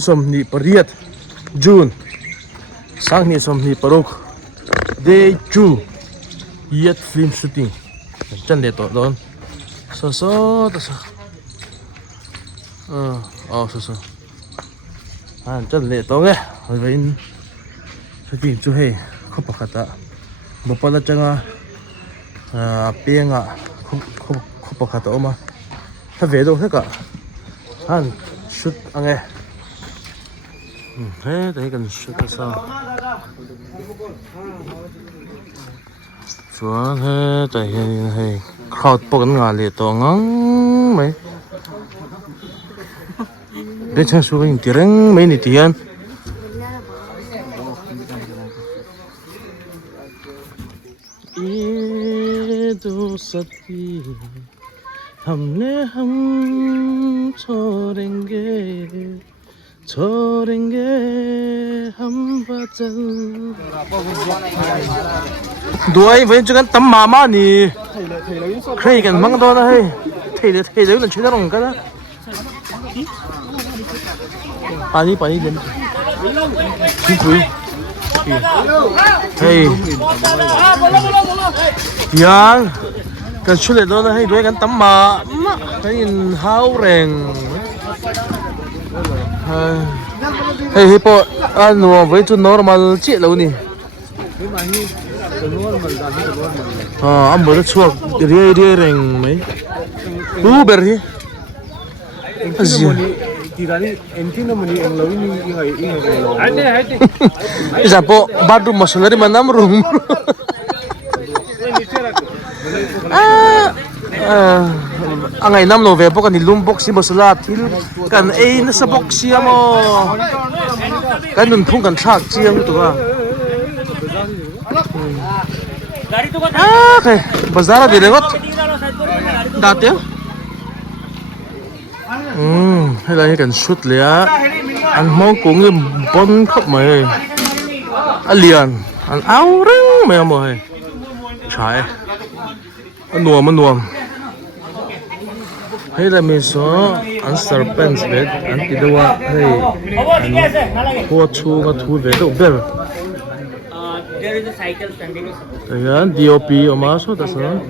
som ni pariat June sang ni som ni parok day 2 YAAD film shooting chân để tội đón so so chân để tội nghe rồi vậy shooting chú hay không phải khát một phần là chẳng à không phải khát màถ้าเวดงเท่ากับฮันชุดอะไรเฮ้ยแต่กันชุดก็ซ้ำส่วนเฮ้ยแต่เฮ้ยเข้าปกันงานเลยตัวงั้งไหมเดี๋ยวฉันช่วยตีเร่งไม่นิดเดียวอีดูสัตย์हमने हम छोड़ेंगे हम वचन दुआई với cho tấm mama nè khi cần măng to đây thì là chuyện đó cái đó pani đến chi quý hey yang cáiชุดเลยđóให้ด้วยกันตำมาให้เฮาแรงเฮ้ยพออันนู้นไว้จุด normal เจี๊ยแล้วนี่อันบนช่วงเรียแรงไหมรู้เบอร์ที่จะพอบาดรูมาสุดเลยมันน้ำรุ่งang ay nam November kan nilumbok si Masula til kan ay nasa box siya mo kan nun thung kan thak chiang to ka okay bazar di regot dati hay kan shoot le an mong kung bon khop mai alian an au reng mai mo hay chai an nuam hey là mình số ăn serpent về ăn tí đâu hey ăn hoa chu và thu về đâu biết rồi ăn DOP ở mà số ta sao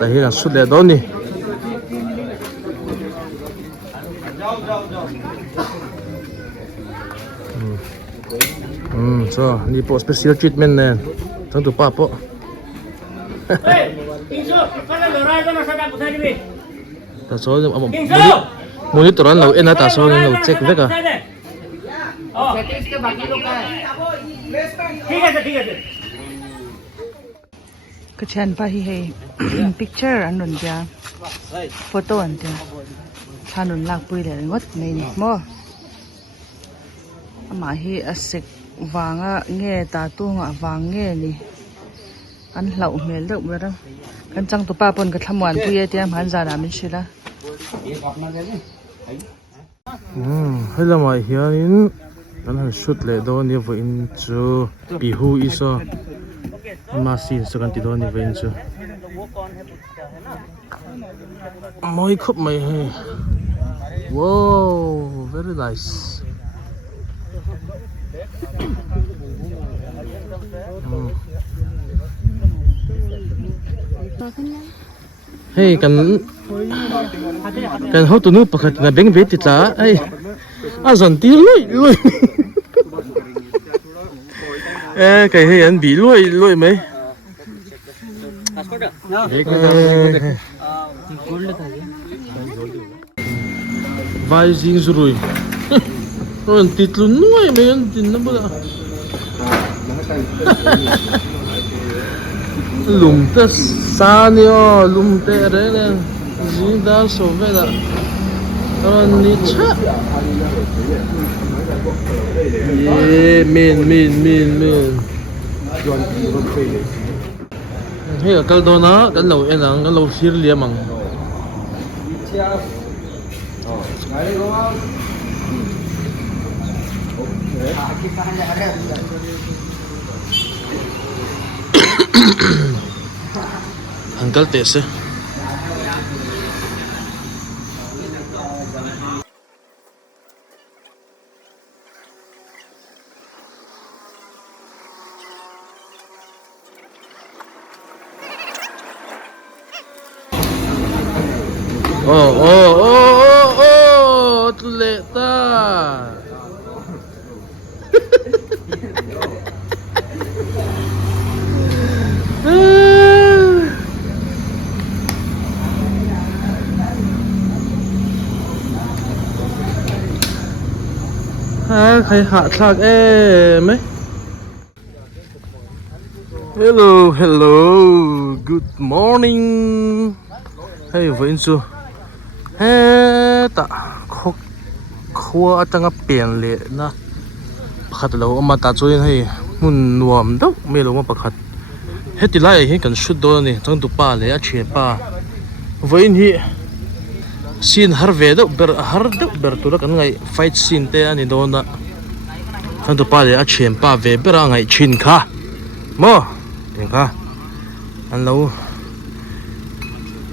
tại hiện là xuất lẻ đó nè so ni po special treatment nè thằng tụi pa po ta số monitoran lâu em ta số lâu check vậy cả cái chân pa hi hay picture anh nôn ra photo anh ta anh nôn lạc bùi để ngót này mò mà hi asik vàng nghe ta tu ngạ vàng nghe nè anh lẩu mèo lẩu vậy đó kan chang to pa pon ka thamwan puye tiam han za na min shila hay là mai hianin kan han shoot le do ni vo in chu bihu iso ma sin so kan ti do ni vo in chu moi khop mai he wow very nice hey kan hau tu nu pakhat na beng ve ti tla ai a zon ti loi cái hey an bi loi mai vai jing zurui on titlu nuai mai an tin na bula lùm tê xa nio lùm tê đấy nè gì đã số về là còn đi chát min hay là cái đó nó cái lẩu em là cái lẩu xíu liềm bằng Uncle Tese oh lệ ta khai hạ thạc em ấy. Hello, good morning. Hey, vậy chứ? Hey, ta khua chẳng có biển lệ na. Bắt đầu mà ta chơi hay muốn nuông đâu, mấy lúc mà bắt. Hết thì lại hiện cần shoot đó này, chẳng tụ pa lệ, chuyện pa. Vậy thì scene har về đâu, ber tụ ra cái ngày fight scene thế anh đó na. Chẳng tụ pa lệ, chuyện pa về ber ngày chin kha, mo. Kha anh lâu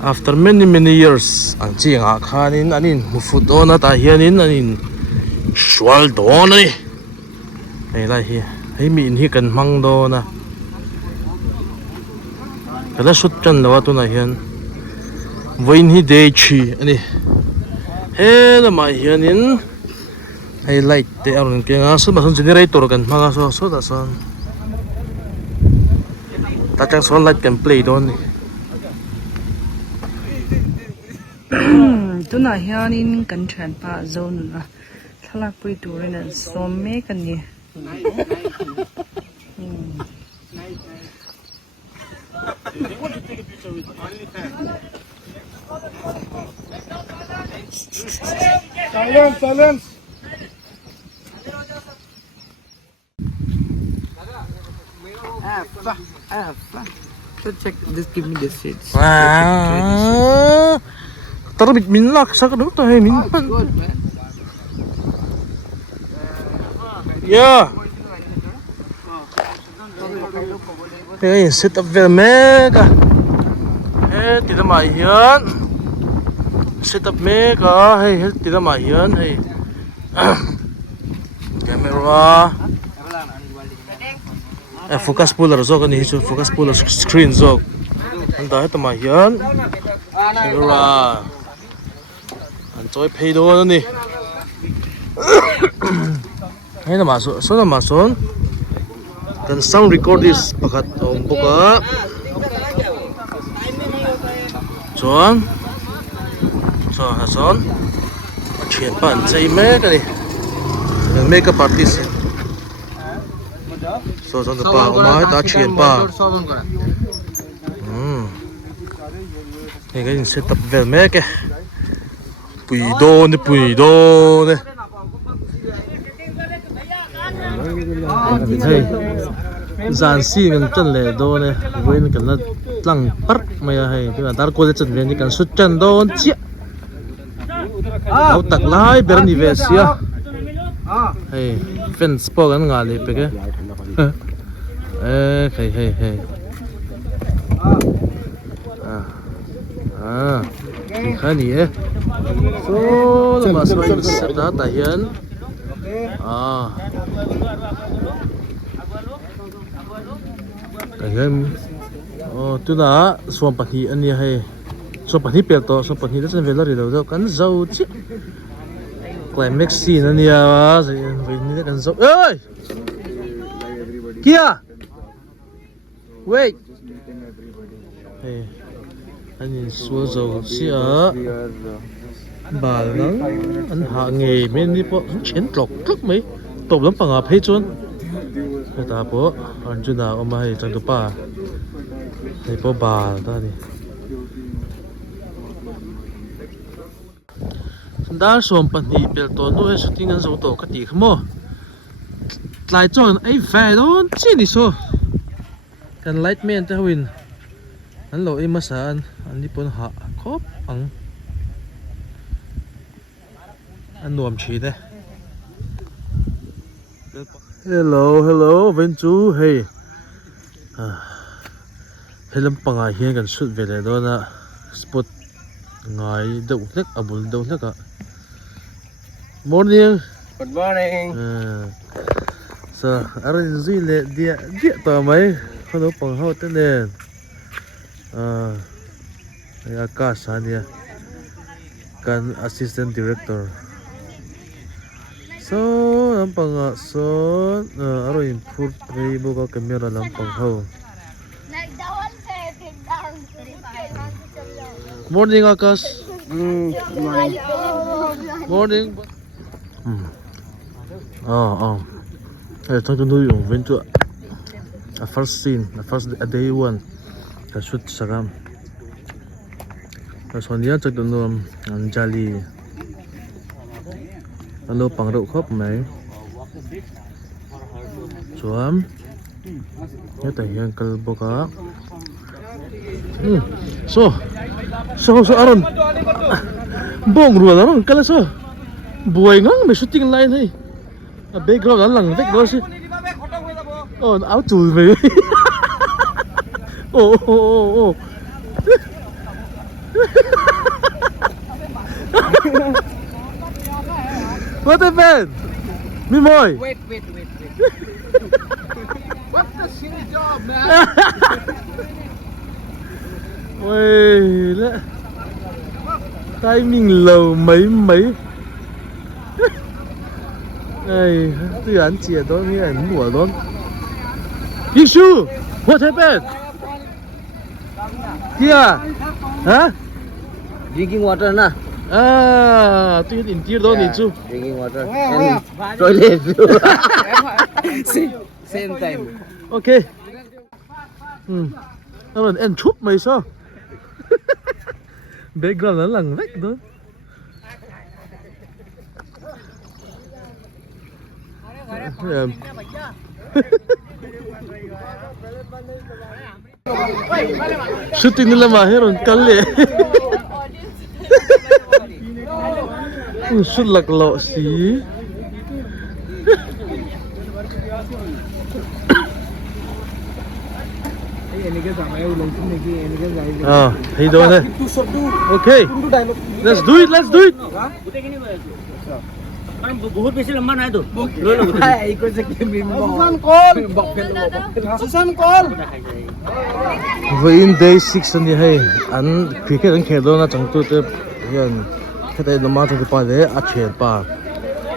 after many years anh chị ngã kha nên anh một phút đó na ta hiện nên anh swal đó này này lại hi hay mình hi cần mang đó na cái là xuất chân là tu này hiện với hi day chi anh he là mà hiện nên hay lại để anh cái ngã xuất mà son generator cần mang số ta son ta chẳng son light can play don tu na hianin kan than pa zone na thalak pui turin an som me kan ni Silence. So check, just give me the seats. Tara bit min lak sa kaduk to hey min pan. Good, man. Yeah. Hey, sit up very mega. Hey, tida mai hian. Sit up mega. Hey, tida mai hian. Hey. Camera. Focus puller zog ani chu focus puller screen zog. Anda heta mai hian. Camera. An choi phei do ni. Hey na ma so na ma son. Kan sound record is pakat om buka. Son. So ha son. Chuyện pan chei me ka ni. Makeup artist. So son pa mai ta chuyện pa. Cái setup về mẹ cái bùi đô này hey dàn xi gần chân lệ đô này với cái là lăng bắt mày hay cái là ta có chân về cái xuất chân đô chia áo tắc lái bền đi về xia hey fence po cái ngà lệ cái hey khá nhỉ số là mà số anh sẽ đã tài hiện tài hiện tôi đã xóa bát hi anh hay xóa bát hi bèo to xóa bát hi rất là về là đâu cắn dâu chứ climax scene anh rồi về như thế cắn dâu ơi kia wait hey anh xua dầu xí ở bà nắng anh hạ nghề bên đi bộ chén lọc rất mấy tổ lắm bằng áp hết trơn người ta bộ anh chưa nào ông hay chẳng được bà hay bộ bà ta đi đã xóm bản địa bèo tổ nuôi shooting anh dầu tổ cái gì không mò lại chọn ấy phải đó chỉ đi số cần lightman ta win anh lỗi em mà sao anh đi bốn hạ khóc anh nuông chỉ đấy hello bên chú hey hay lắm bằng ai hiền gần xuất về đây đó là spot ngài đậu nước ở bồn đậu nước ạ morning Good morning. Sao anh duy lệ địa tao mấy không đâu bằng hậu tên nè Akash ania kan assistant director. So lampang so aro input rei buka kamera lampang ho. Morning Akash. Morning. Hey, talk to you. Went to a first scene, the first day one. The shoot sagam. That's one year talk to know Anjali. Hello, pang rau khop mai. Chuam. Ya ta hian kal boka. So Aron. Bong ruwa Aron kala so. Buai ngang me shooting line hai. A background an lang vek do si. Oh, áo chùi về. Oh. What happened? Mi Moy. Wait. What's the silly job, man? Ôi lẽ timing lâu mấy. Ay, tuy anh chia đó nghe anh mua đó. Yishu, what happened? Chiah, hả? Drinking water, na? Tuy anh chia đó nhỉ chú. Drinking water. And toilet. Same time. Okay. Rồi anh chụp mày sao? Background nó lằng vách đó. Shooting nila mahirong kali. Shoot like lo si. Hey doon eh. Okay. Let's do it. बहुत बेसी लंबा ना है तो in day 6 ani hai an cricket an khel na changtu te hian khata no ma te pa le a khen pa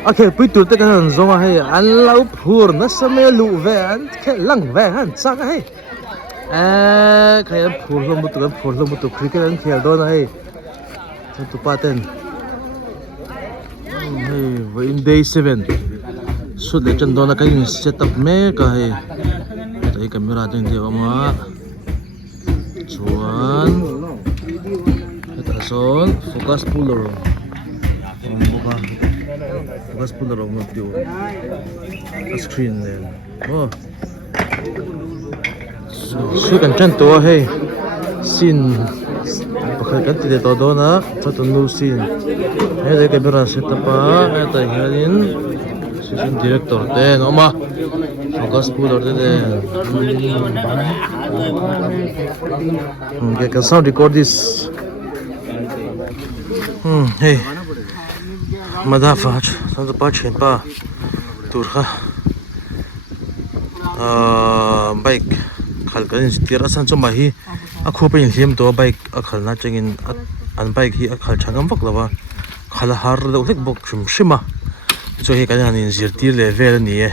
a khel pui tur te ka han zonga hai an lau phur na same lu ve an khe lang ve han chang hai khai an phur lo mutu cricket an khel do na hai tu pa ten in day 7 shoot le chan do na kai set up me ka hai tai camera ten de ma chuan ita son focus puller mo tiu a screen le so kan chan to hey scene pakhat kan ti de to do na chatun nu scene hey de camera setup a ita hianin season director ten oma focus puller de I can sound record this. Hey, madafaj, sound pa chen pa, turha. Bike, khal kan tira san chumahi, akho pa in him to bike akhal na chengin an bike hi akhal changam bak lawa, khala har da utek bok shima. So he kan in zirtir le vel ni e.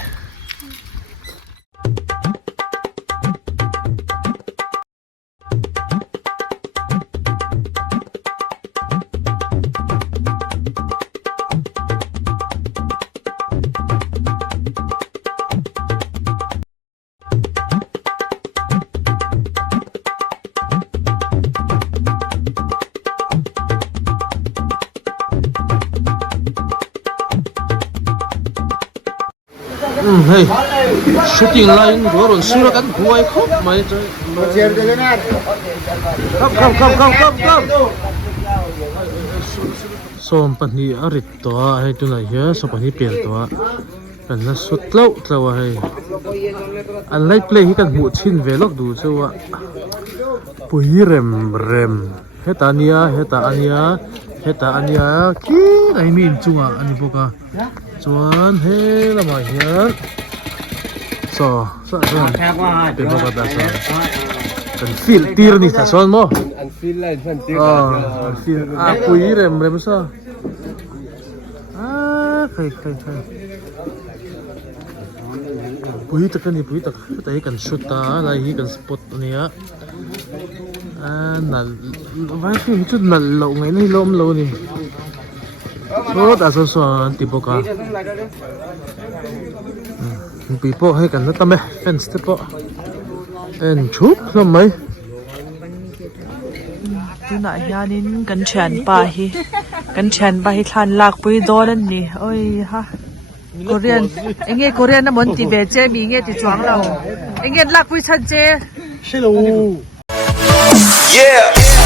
Hey, shooting line rồi xưa cắn buai khóc mày trời. Come. So pani arit to hay tu này nhớ so pani pier to. Kan na sut lâu hay. An light play hi kan mu chin ve lok du chawa. Pui rem. Heta ania ki ai min chunga ani boka. Chuan he lama hian so pe boka da sa kan feel tir ni ta son mo An feel line fan tir feel pui rem sa khai pui ta kan ta hi kan shoot ta lai hi kan spot ania nal vai fi chu nal lo ngai nei lom lo ni so ta so ti boka pi po hay kan na tame fence te po en chup lo mai tu na hianin kan thian pa hi thlan lak pui don an ni oi ha Korean enge Korean na mon ti be che mi nge ti chuang lo enge lak pui chan che hello Yeah.